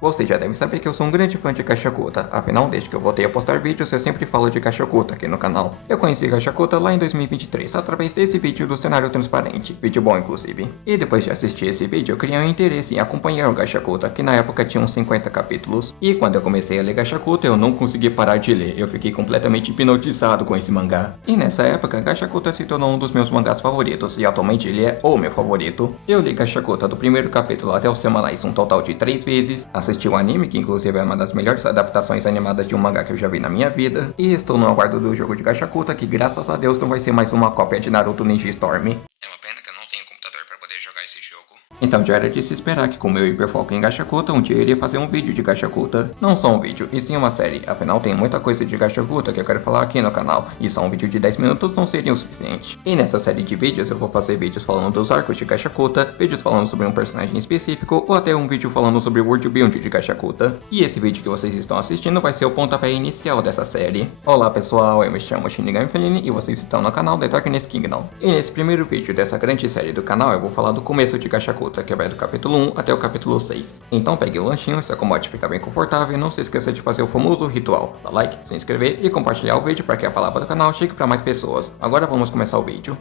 Você já deve saber que eu sou um grande fã de Caixa Oculta, afinal desde que eu voltei a postar vídeos eu sempre falo de Caixa Oculta aqui no canal. Eu conheci Caixa Oculta lá em 2023 através desse vídeo do cenário transparente, vídeo bom inclusive. E depois de assistir esse vídeo eu criei um interesse em acompanhar o Caixa Oculta, que na época tinha uns 50 capítulos. E quando eu comecei a ler Caixa Oculta eu não consegui parar de ler, eu fiquei completamente hipnotizado com esse mangá. E nessa época Caixa Oculta se tornou um dos meus mangás favoritos, e atualmente ele é o meu favorito. Eu li Caixa Oculta do primeiro capítulo até os semanais um total de 3 vezes, assisti o anime, que inclusive é uma das melhores adaptações animadas de um mangá que eu já vi na minha vida, e estou no aguardo do jogo de Caixa Oculta, que graças a Deus não vai ser mais uma cópia de Naruto Ninja Storm. É uma pena que eu não tenho computador para poder jogar esse jogo. Então já era de se esperar que com meu hiperfoco em Caixa Oculta, um dia eu iria fazer um vídeo de Caixa Oculta. Não só um vídeo, e sim uma série, afinal tem muita coisa de Caixa Oculta que eu quero falar aqui no canal, e só um vídeo de 10 minutos não seria o suficiente. E nessa série de vídeos eu vou fazer vídeos falando dos arcos de Caixa Oculta, vídeos falando sobre um personagem específico, ou até um vídeo falando sobre o world build de Caixa Oculta. E esse vídeo que vocês estão assistindo vai ser o pontapé inicial dessa série. Olá pessoal, eu me chamo Shinigami Feline e vocês estão no canal The Darkness Kingdom. E nesse primeiro vídeo dessa grande série do canal eu vou falar do começo de Caixa Oculta, que vai do capítulo 1 até o capítulo 6. Então pegue o lanchinho, se acomode, fica bem confortável e não se esqueça de fazer o famoso ritual, dar like, se inscrever e compartilhar o vídeo para que a palavra do canal chegue para mais pessoas. Agora vamos começar o vídeo.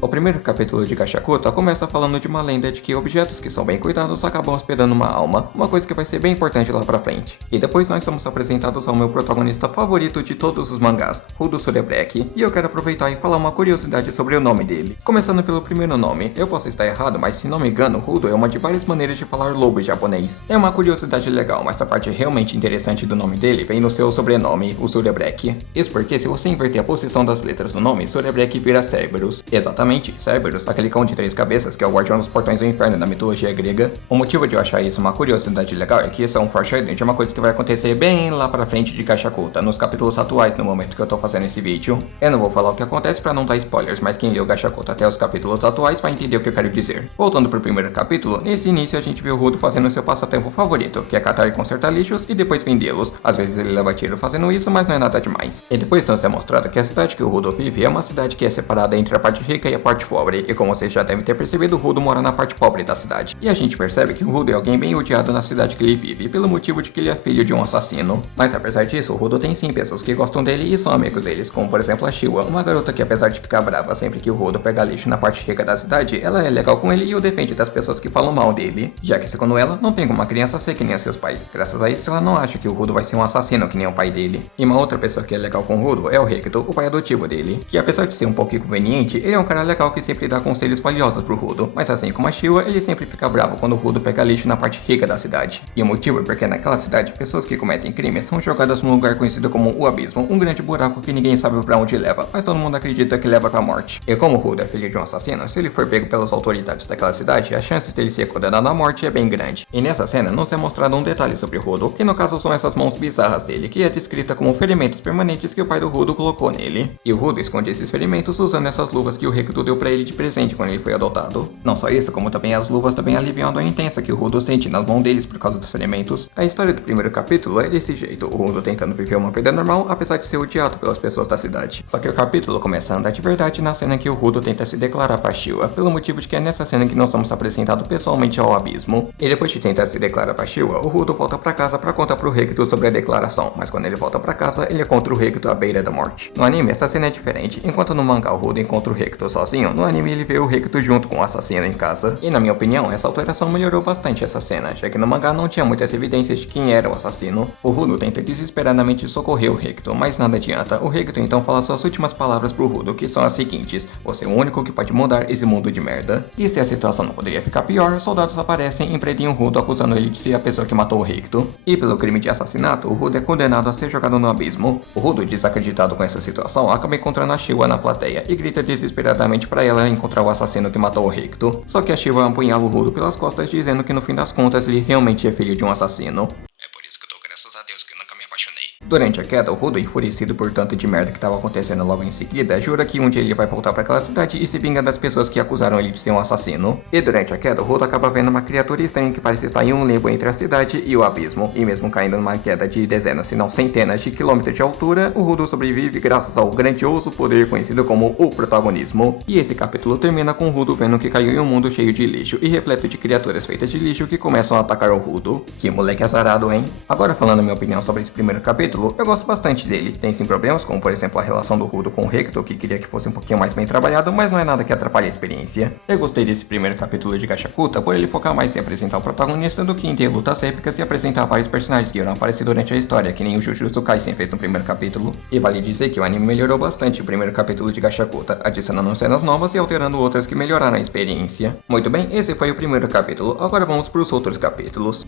O primeiro capítulo de Caixa Oculta começa falando de uma lenda de que objetos que são bem cuidados acabam hospedando uma alma, uma coisa que vai ser bem importante lá pra frente. E depois nós somos apresentados ao meu protagonista favorito de todos os mangás, Rudo Surebrek, e eu quero aproveitar e falar uma curiosidade sobre o nome dele. Começando pelo primeiro nome, eu posso estar errado, mas se não me engano, Rudo é uma de várias maneiras de falar lobo em japonês. É uma curiosidade legal, mas a parte realmente interessante do nome dele vem no seu sobrenome, o Surebrek. Isso porque se você inverter a posição das letras no nome, Surebrek vira Cerberus. Exatamente. Cerberus, aquele cão de 3 cabeças que é o guardião dos portões do inferno da mitologia grega. O motivo de eu achar isso uma curiosidade legal é que isso é um foreshadowing de uma coisa que vai acontecer bem lá pra frente de Caixa Oculta, nos capítulos atuais no momento que eu tô fazendo esse vídeo. Eu não vou falar o que acontece pra não dar spoilers, mas quem leu Caixa Oculta até os capítulos atuais vai entender o que eu quero dizer. Voltando pro primeiro capítulo, nesse início a gente vê o Rudo fazendo seu passatempo favorito, que é catar e consertar lixos e depois vendê-los. Às vezes ele leva tiro fazendo isso, mas não é nada demais. E depois nos é mostrado que a cidade que o Rudo vive é uma cidade que é separada entre a parte rica e a parte pobre, e como vocês já devem ter percebido, o Rudo mora na parte pobre da cidade. E a gente percebe que o Rudo é alguém bem odiado na cidade que ele vive, pelo motivo de que ele é filho de um assassino. Mas apesar disso, o Rudo tem sim pessoas que gostam dele e são amigos deles, como por exemplo a Shiwa, uma garota que apesar de ficar brava sempre que o Rudo pega lixo na parte rica da cidade, ela é legal com ele e o defende das pessoas que falam mal dele, já que segundo ela, não tem como uma criança ser que nem seus pais. Graças a isso, ela não acha que o Rudo vai ser um assassino que nem o pai dele. E uma outra pessoa que é legal com o Rudo é o Hector, o pai adotivo dele, que apesar de ser um pouco inconveniente, ele é um cara legal que sempre dá conselhos valiosos pro Rudo, mas assim como a Shiwa, ele sempre fica bravo quando o Rudo pega lixo na parte rica da cidade. E o motivo é porque naquela cidade, pessoas que cometem crimes são jogadas num lugar conhecido como o Abismo, um grande buraco que ninguém sabe pra onde leva, mas todo mundo acredita que leva pra morte. E como o Rudo é filho de um assassino, se ele for pego pelas autoridades daquela cidade, a chance dele ser condenado à morte é bem grande. E nessa cena nos é mostrado um detalhe sobre o Rudo, que no caso são essas mãos bizarras dele, que é descrita como ferimentos permanentes que o pai do Rudo colocou nele. E o Rudo esconde esses ferimentos usando essas luvas que o Hector deu pra ele de presente quando ele foi adotado. Não só isso, como também as luvas também aliviam a dor intensa que o Rudo sente nas mãos deles por causa dos ferimentos. A história do primeiro capítulo é desse jeito, o Rudo tentando viver uma vida normal, apesar de ser odiado pelas pessoas da cidade. Só que o capítulo começa a andar de verdade na cena que o Rudo tenta se declarar pra Shiwa, pelo motivo de que é nessa cena que nós somos apresentados pessoalmente ao Abismo. E depois de tentar se declarar pra Shiwa, o Rudo volta pra casa pra contar pro Hector sobre a declaração, mas quando ele volta pra casa, ele encontra o Hector à beira da morte. No anime, essa cena é diferente, enquanto no mangá o Rudo encontra o Hector sozinho, no anime ele vê o Hector junto com o assassino em casa. E na minha opinião, essa alteração melhorou bastante essa cena, já que no mangá não tinha muitas evidências de quem era o assassino. O Rudo tenta desesperadamente socorrer o Hector, mas nada adianta. O Hector então fala suas últimas palavras pro Rudo, que são as seguintes: você é o único que pode mudar esse mundo de merda. E se a situação não poderia ficar pior, soldados aparecem e prendem o Rudo acusando ele de ser a pessoa que matou o Hector. E pelo crime de assassinato, o Rudo é condenado a ser jogado no abismo. O Rudo, desacreditado com essa situação, acaba encontrando a Shiwa na plateia e grita desesperadamente para ela encontrar o assassino que matou o Hector. Só que a Shiwa apunhala o Rudo pelas costas, dizendo que no fim das contas ele realmente é filho de um assassino. É por isso que eu dou graças Graças a Deus que eu nunca me apaixonei. Durante a queda, o Rudo, enfurecido por tanto de merda que estava acontecendo logo em seguida, jura que um dia ele vai voltar para aquela cidade e se vinga das pessoas que acusaram ele de ser um assassino. E durante a queda, o Rudo acaba vendo uma criatura estranha que parece estar em um limbo entre a cidade e o abismo. E mesmo caindo numa queda de dezenas, se não centenas de quilômetros de altura, o Rudo sobrevive graças ao grandioso poder conhecido como o protagonismo. E esse capítulo termina com o Rudo vendo que caiu em um mundo cheio de lixo e repleto de criaturas feitas de lixo que começam a atacar o Rudo. Que moleque azarado, hein? Agora falando minha opinião sobre esse primeiro capítulo, eu gosto bastante dele. Tem sim problemas, como por exemplo a relação do Rudo com o Hector, que queria que fosse um pouquinho mais bem trabalhado, mas não é nada que atrapalhe a experiência. Eu gostei desse primeiro capítulo de Gachakuta por ele focar mais em apresentar o protagonista do que em ter lutas épicas e apresentar vários personagens que irão aparecer durante a história, que nem o Jujutsu Kaisen fez no primeiro capítulo. E vale dizer que o anime melhorou bastante o primeiro capítulo de Gachakuta, adicionando cenas novas e alterando outras que melhoraram a experiência. Muito bem, esse foi o primeiro capítulo, agora vamos para os outros capítulos.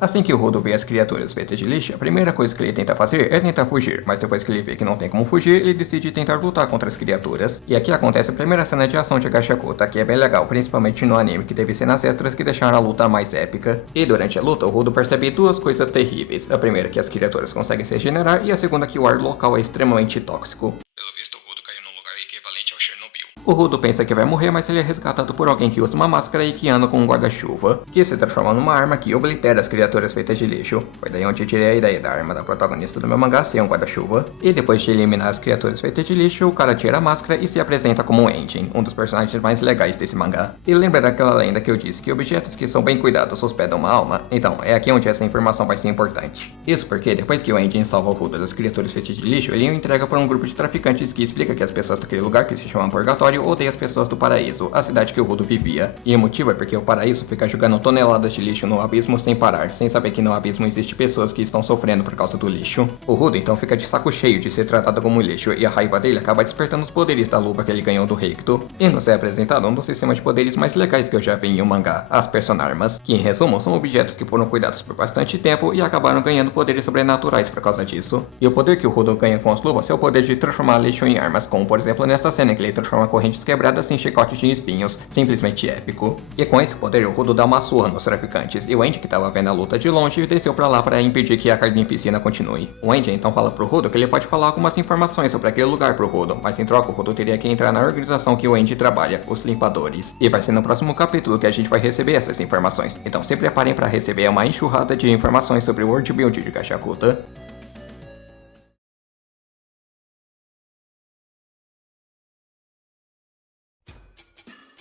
Assim que o Rudo vê as criaturas feitas de lixo, a primeira coisa que ele tenta fazer é tentar fugir, mas depois que ele vê que não tem como fugir, ele decide tentar lutar contra as criaturas. E aqui acontece a primeira cena de ação de Gachakuta, que é bem legal, principalmente no anime, que teve cenas extras que deixaram a luta mais épica. E durante a luta, o Rudo percebe duas coisas terríveis. A primeira que as criaturas conseguem se regenerar, e a segunda que o ar local é extremamente tóxico. Pelo visto, o Rudo caiu num lugar equivalente ao Chernobyl. O Rudo pensa que vai morrer, mas ele é resgatado por alguém que usa uma máscara e que anda com um guarda-chuva, que se transforma numa arma que oblitera as criaturas feitas de lixo. Foi daí onde eu tirei a ideia da arma da protagonista do meu mangá ser um guarda-chuva. E depois de eliminar as criaturas feitas de lixo, o cara tira a máscara e se apresenta como Enjin, um dos personagens mais legais desse mangá. E lembra daquela lenda que eu disse que objetos que são bem cuidados hospedam uma alma? Então, é aqui onde essa informação vai ser importante. Isso porque depois que o Enjin salva o Rudo das criaturas feitas de lixo, ele o entrega para um grupo de traficantes que explica que as pessoas daquele lugar, que se chama Purgatório, odeia as pessoas do Paraíso, a cidade que o Rudo vivia. E o motivo é porque o Paraíso fica jogando toneladas de lixo no abismo sem parar, sem saber que no abismo existe pessoas que estão sofrendo por causa do lixo. O Rudo então fica de saco cheio de ser tratado como lixo, e a raiva dele acaba despertando os poderes da luva que ele ganhou do Hector. E nos é apresentado um dos sistemas de poderes mais legais que eu já vi em um mangá, as Personarmas, que em resumo são objetos que foram cuidados por bastante tempo e acabaram ganhando poderes sobrenaturais por causa disso. E o poder que o Rudo ganha com as luvas é o poder de transformar lixo em armas, como por exemplo nessa cena que ele transforma correntes quebradas em chicotes de espinhos, simplesmente épico. E com esse poder o Rudo dá uma surra nos traficantes, e o Enjin, que tava vendo a luta de longe, desceu pra lá para impedir que a carnificina continue. O Enjin então fala pro Rudo que ele pode falar algumas informações sobre aquele lugar pro Rudo, mas em troca o Rudo teria que entrar na organização que o Enjin trabalha, os Limpadores. E vai ser no próximo capítulo que a gente vai receber essas informações, então se preparem para receber uma enxurrada de informações sobre o world build de Gachakuta.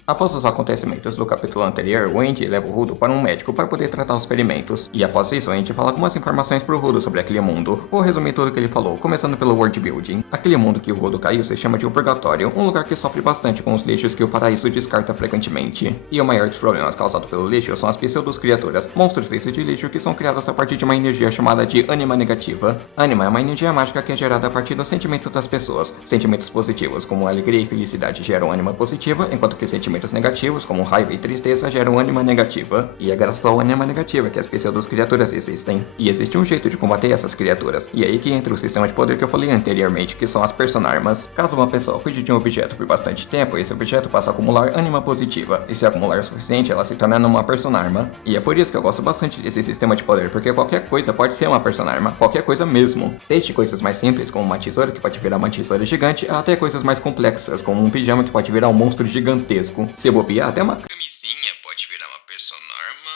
Após os acontecimentos do capítulo anterior, o Enjin leva o Rudo para um médico para poder tratar os ferimentos. E após isso, o Enjin fala algumas informações pro Rudo sobre aquele mundo. Vou resumir tudo o que ele falou, começando pelo world building. Aquele mundo que o Rudo caiu se chama de um purgatório, um lugar que sofre bastante com os lixos que o paraíso descarta frequentemente. E o maior dos problemas causados pelo lixo são as pseudos-criaturas, monstros feitos de lixo que são criados a partir de uma energia chamada de ânima negativa. Ânima é uma energia mágica que é gerada a partir dos sentimentos das pessoas. Sentimentos positivos, como alegria e felicidade, geram ânima positiva, enquanto que sentimentos negativos, como raiva e tristeza, geram ânima negativa. E é graças ao ânima negativa que as pseudo-criaturas existem. E existe um jeito de combater essas criaturas. E é aí que entra o sistema de poder que eu falei anteriormente, que são as Personarmas. Caso uma pessoa cuide de um objeto por bastante tempo, esse objeto passa a acumular ânima positiva. E se acumular o suficiente, ela se torna uma Personarma. E é por isso que eu gosto bastante desse sistema de poder, porque qualquer coisa pode ser uma Personarma, qualquer coisa mesmo. Desde coisas mais simples, como uma tesoura que pode virar uma tesoura gigante, até coisas mais complexas, como um pijama que pode virar um monstro gigantesco. Se bobear, até uma camisinha pode virar uma Personarma.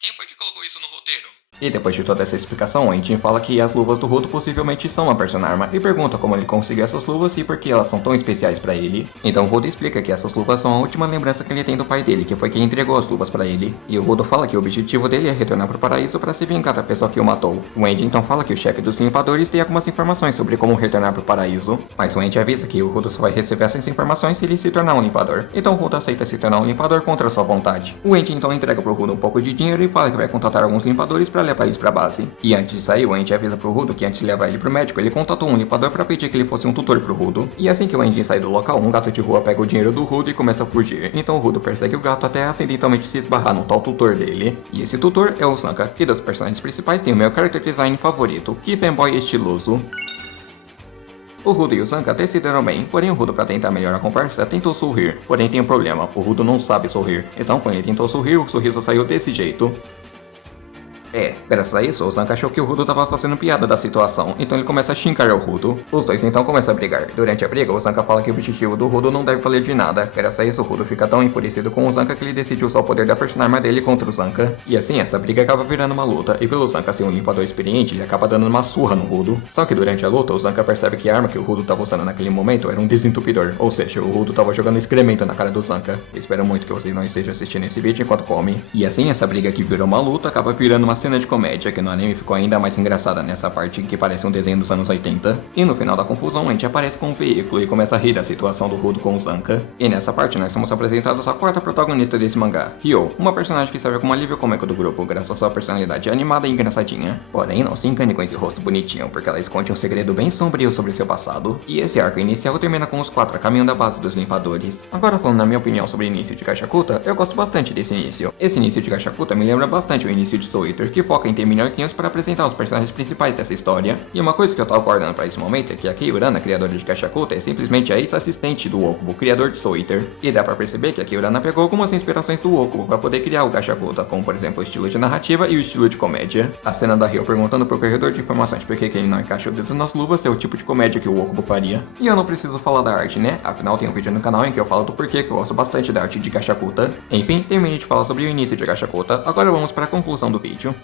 Quem foi que colocou isso no roteiro? E depois de toda essa explicação, o Enjin fala que as luvas do Rudo possivelmente são uma Personarma e pergunta como ele conseguiu essas luvas e por que elas são tão especiais pra ele. Então o Rudo explica que essas luvas são a última lembrança que ele tem do pai dele, que foi quem entregou as luvas pra ele. E o Rudo fala que o objetivo dele é retornar pro paraíso pra se vingar da pessoa que o matou. O Enjin então fala que o chefe dos limpadores tem algumas informações sobre como retornar pro paraíso, mas o Enjin avisa que o Rudo só vai receber essas informações se ele se tornar um limpador. Então o Rudo aceita se tornar um limpador contra sua vontade. O Enjin então entrega pro Rudo um pouco de dinheiro e fala que vai contratar alguns limpadores pra levar eles pra base. E antes de sair, o Enjin avisa pro Rudo que antes de levar ele pro médico, ele contatou um limpador pra pedir que ele fosse um tutor pro Rudo. E assim que o Enjin sai do local, um gato de rua pega o dinheiro do Rudo e começa a fugir. Então o Rudo persegue o gato até acidentalmente se esbarrar no tal tutor dele. E esse tutor é o Sanka, que dos personagens principais tem o meu character design favorito, que fanboy estiloso. O Rudo e o Zanka até se deram bem, porém o Rudo, para tentar melhorar a conversa, tentou sorrir. Porém tem um problema, o Rudo não sabe sorrir. Então quando ele tentou sorrir, o sorriso saiu desse jeito. Graças a isso, o Zanka achou que o Rudo tava fazendo piada da situação, então ele começa a xingar o Rudo. Os dois então começam a brigar. Durante a briga, o Zanka fala que o objetivo do Rudo não deve valer de nada. Graças a isso, o Rudo fica tão enfurecido com o Zanka que ele decide usar o poder da personagem arma dele contra o Zanka. E assim, essa briga acaba virando uma luta, e pelo Zanka ser um limpador experiente, ele acaba dando uma surra no Rudo. Só que durante a luta, o Zanka percebe que a arma que o Rudo tava usando naquele momento era um desentupidor, ou seja, o Rudo tava jogando excremento na cara do Zanka. Eu espero muito que vocês não estejam assistindo esse vídeo enquanto comem. E assim, essa briga que virou uma luta acaba virando uma cena de comédia, que no anime ficou ainda mais engraçada nessa parte que parece um desenho dos anos 80. E no final da confusão, a gente aparece com um veículo e começa a rir da situação do Rudo com o Zanka. E nessa parte nós somos apresentados a quarta protagonista desse mangá, Ryo, uma personagem que serve como alívio cômico do grupo graças à sua personalidade animada e engraçadinha. Porém, não se encane com esse rosto bonitinho, porque ela esconde um segredo bem sombrio sobre seu passado. E esse arco inicial termina com os quatro a caminho da base dos limpadores. Agora falando na minha opinião sobre o início de Gashakuta, eu gosto bastante desse início. Esse início de Gashakuta me lembra bastante o início de Soul Eater, que foca em terminar arquinhos para apresentar os personagens principais dessa história. E uma coisa que eu tava guardando para esse momento é que a Kei Urana, criadora de Gashakuta, é simplesmente a ex-assistente do Okubo, criador de Soul Eater. E dá pra perceber que a Kei Urana pegou algumas inspirações do Okubo para poder criar o Gashakuta, como por exemplo o estilo de narrativa e o estilo de comédia. A cena da Ryo perguntando pro corredor de informações por que ele não encaixa o dedo nas luvas é o tipo de comédia que o Okubo faria. E eu não preciso falar da arte, né? Afinal tem um vídeo no canal em que eu falo do porquê que eu gosto bastante da arte de Gashakuta. Enfim, terminei de falar sobre o início de Gashakuta, agora vamos para a conclusão do vídeo.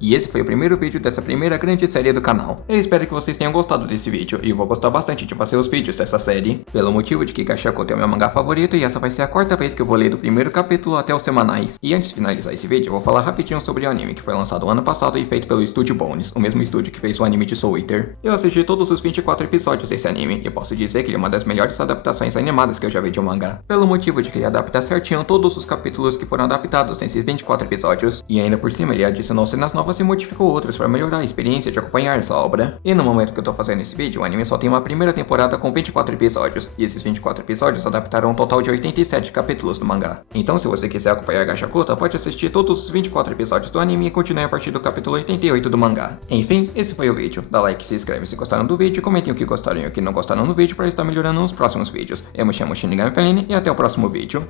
E esse foi o primeiro vídeo dessa primeira grande série do canal. Eu espero que vocês tenham gostado desse vídeo, e eu vou gostar bastante de fazer os vídeos dessa série, pelo motivo de que Gashakuta é o meu mangá favorito e essa vai ser a quarta vez que eu vou ler do primeiro capítulo até os semanais. E antes de finalizar esse vídeo, eu vou falar rapidinho sobre o anime que foi lançado ano passado e feito pelo Studio Bones, o mesmo estúdio que fez o anime de Soul Eater. Eu assisti todos os 24 episódios desse anime, e posso dizer que ele é uma das melhores adaptações animadas que eu já vi de um mangá, pelo motivo de que ele adapta certinho todos os capítulos que foram adaptados nesses 24 episódios, e ainda por cima ele adicionou cenas novas e modificou outras para melhorar a experiência de acompanhar essa obra. E no momento que eu tô fazendo esse vídeo, o anime só tem uma primeira temporada com 24 episódios, e esses 24 episódios adaptaram um total de 87 capítulos do mangá. Então se você quiser acompanhar Gashakuta, pode assistir todos os 24 episódios do anime e continuar a partir do capítulo 88 do mangá. Enfim, esse foi o vídeo. Dá like, se inscreve se gostaram do vídeo, comentem o que gostaram e o que não gostaram no vídeo para estar melhorando nos próximos vídeos. Eu me chamo Shinigami Feline e até o próximo vídeo.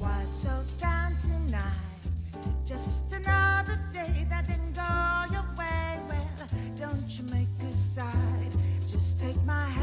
Why so down tonight? Just another day that didn't go your way. Well, don't you make a side. Just take my hand.